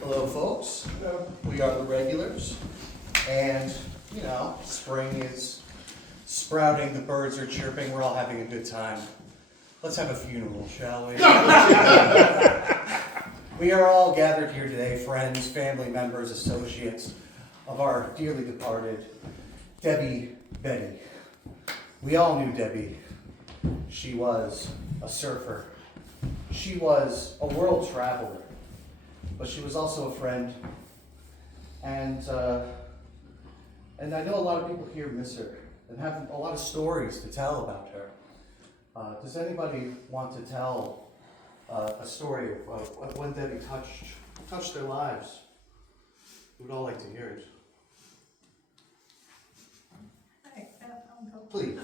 Hello, folks. We are the regulars, and spring is sprouting, the birds are chirping, we're all having a good time. Let's have a funeral, shall we? We are all gathered here today, friends, family members, associates of our dearly departed Bette. We all knew Debbie. She was a surfer. She was a world traveler, but she was also a friend. And I know a lot of people here miss her and have a lot of stories to tell about her. Does anybody want to tell a story of when Debbie touched their lives? We would all like to hear it. Please.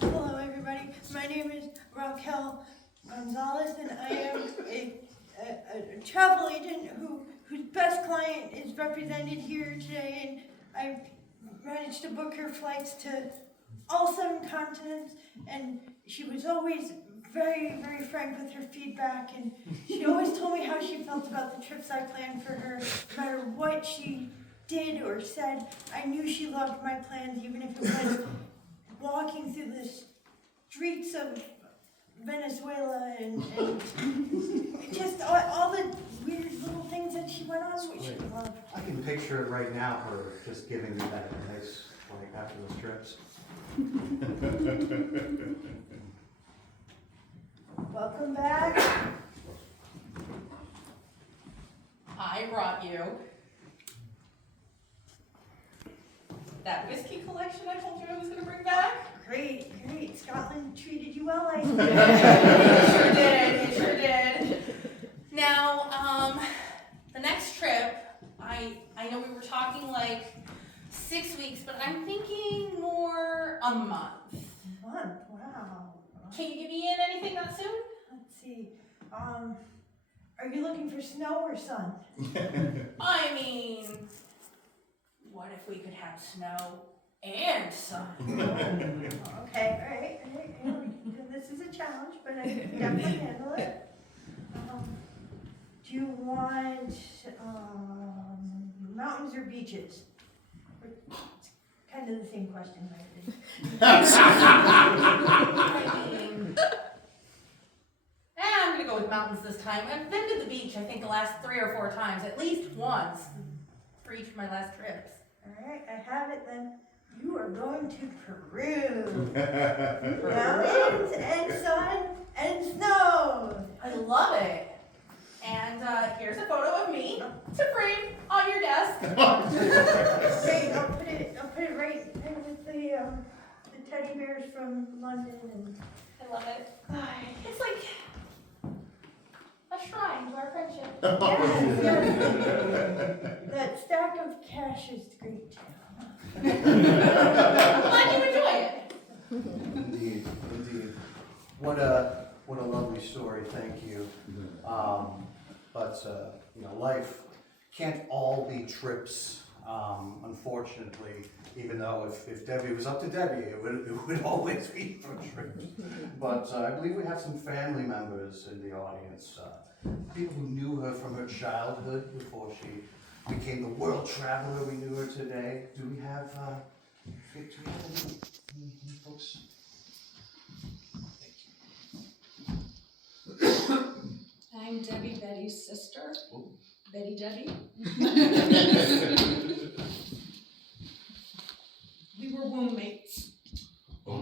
Hello, everybody. My name is Raquel Gonzalez, and I am a travel agent whose best client is represented here today. And I managed to book her flights to all 7 continents, and she was always very, very frank with her feedback, and she always told me how she felt about the trips I planned for her. No matter what she did or said, I knew she loved my plans, even if it was walking through the streets of Venezuela and just all the weird little things that she went on, which she loved. I can picture it right now, her just giving me that advice, like after those trips. Welcome back. I brought you that whiskey collection I told you I was going to bring back. Great. Scotland treated you well, I It sure did. Now, the next trip, I know we were talking like 6 weeks, but I'm thinking more a month. Wow. Can you get me in anything that soon? Let's see. Are you looking for snow or sun? I mean, what if we could have snow and sun? Okay, all right. This is a challenge, but I can definitely handle it. Do you want mountains or beaches? It's kind of the same question, right? I'm going to go with mountains this time. I've been to the beach, I think, the last 3 or 4 times, at least once, for each of my last trips. All right, I have it then. You are going to Peru. Mountains and sun and snow. I love it. And here's a photo of me to frame on your desk. Great, I'll put it right with the teddy bears from London. And I love it. It's like a shrine to our friendship. yes. That stack of cash is great too. Glad you enjoy it. Indeed. What a lovely story. Thank you. But life can't all be trips. Unfortunately, even though if Debbie was up to Debbie, it would always be for trips. But I believe we have some family members in the audience. People who knew her from her childhood before she became the world traveler we knew her today. Do we have any folks? I'm Betty's sister. Oh. Debbie. We were roommates. Oh.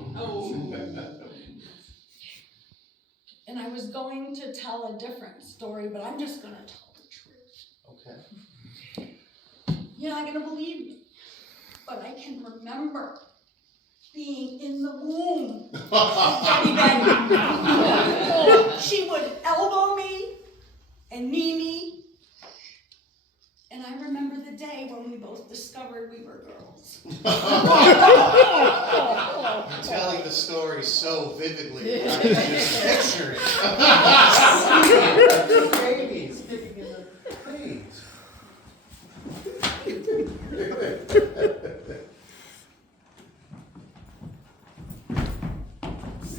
And I was going to tell a different story, but I'm just going to tell the truth. Okay. You're not going to believe me, but I can remember being in the womb of Betty. She would elbow me and knee me. And I remember the day when we both discovered we were girls. You're telling the story so vividly. I just picture it. Babies kicking in the trees.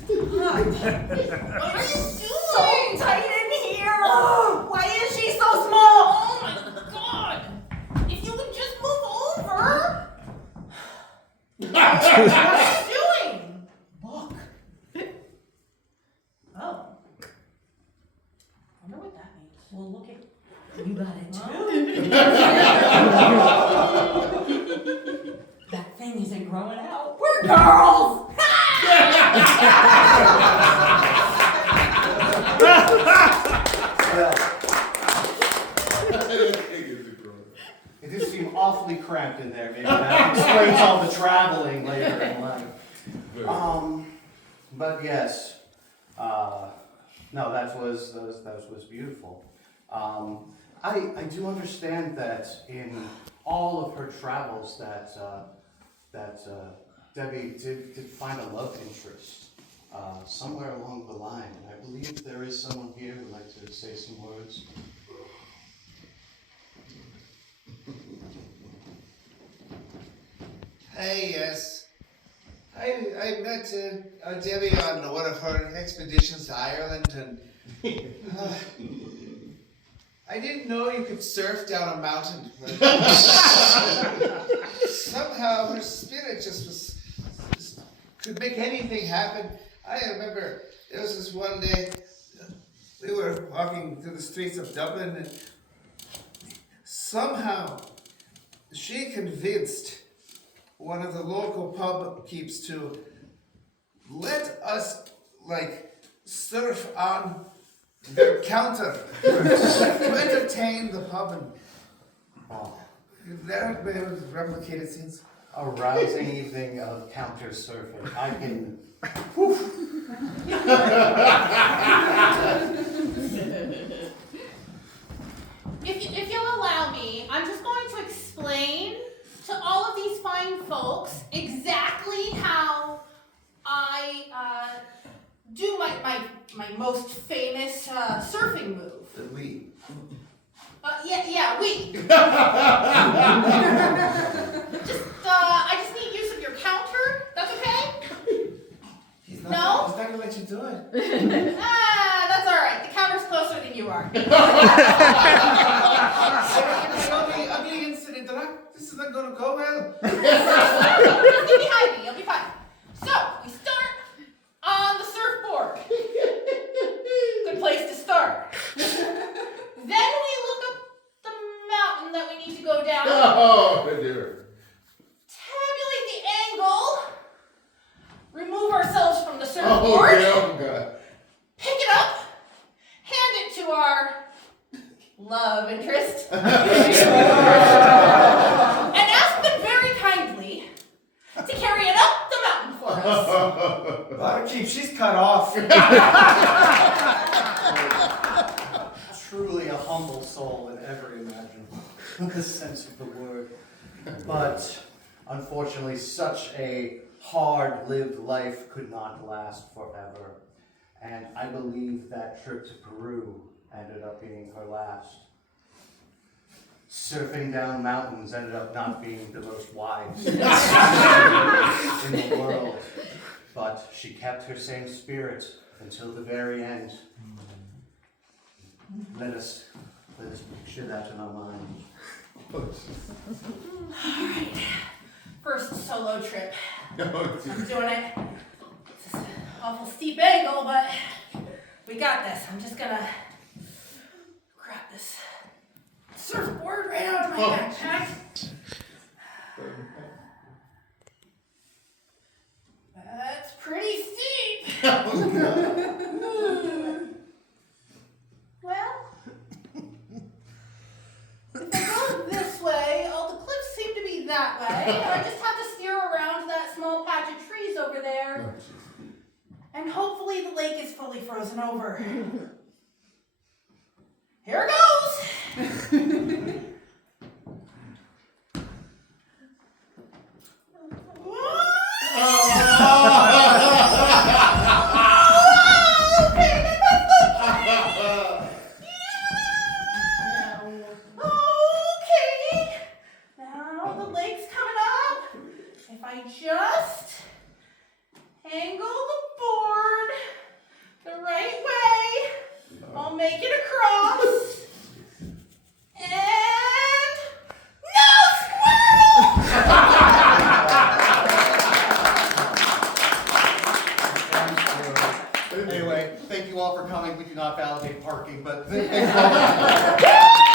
What are you So doing? tight in here. Why is she so small? Oh my god! If you would just move over! What are you doing? Look. Oh. I wonder what that means. Well, look at you. Got it too. That thing isn't growing out. We're girls. Well, it did seem awfully cramped in there. Maybe that explains all the traveling later in life. But yes, no, that was beautiful. I do understand that in all of her travels that Debbie did find a love interest somewhere along the line. And I believe there is someone here who would like to say some words. Hey, yes. I met Debbie on one of her expeditions to Ireland, and I didn't know you could surf down a mountain. Somehow her spirit just could make anything happen. I remember there was this one day we were walking through the streets of Dublin, and somehow she convinced one of the local pub keeps to let us surf on their counter to entertain the pub, and that was replicated since. A rousing evening of counter surfing. I can. If you'll allow me, I'm just going to explain to all of these fine folks exactly how I do my most famous surfing move. We. Yeah, we. I just need use of your counter. That's okay? He's No? not gonna let you do it. That's all right. The counter's closer than you are. Ugly incident. This is not gonna go well. Get behind me. You'll be fine. So we start on the surfboard. Good place to start. Then we look up the mountain that we need to go down. Oh, dear. Tabulate the angle. Remove ourselves from the surfboard. Oh, God. Pick it up. Hand it to our love interest. And ask them very kindly to carry it up the mountain for us. Barkeep, she's cut off. Truly a humble soul in every imaginable sense of the word. But unfortunately, such a hard-lived life could not last forever. And I believe that trip to Peru ended up being her last. Surfing down mountains ended up not being the most wise in the world. But she kept her same spirit until the very end. Let us picture that in our minds. Alright. First solo trip. I'm doing it. It's an awful steep angle, but we got this. I'm just gonna grab this surfboard right out of my backpack. That's pretty steep. Well, if I go this way, all the cliffs seem to be that way. I just have to steer around that small patch of trees over there. And hopefully the lake is fully frozen over. Here it goes! Just angle the board all for coming. We do not validate parking, but thanks for all.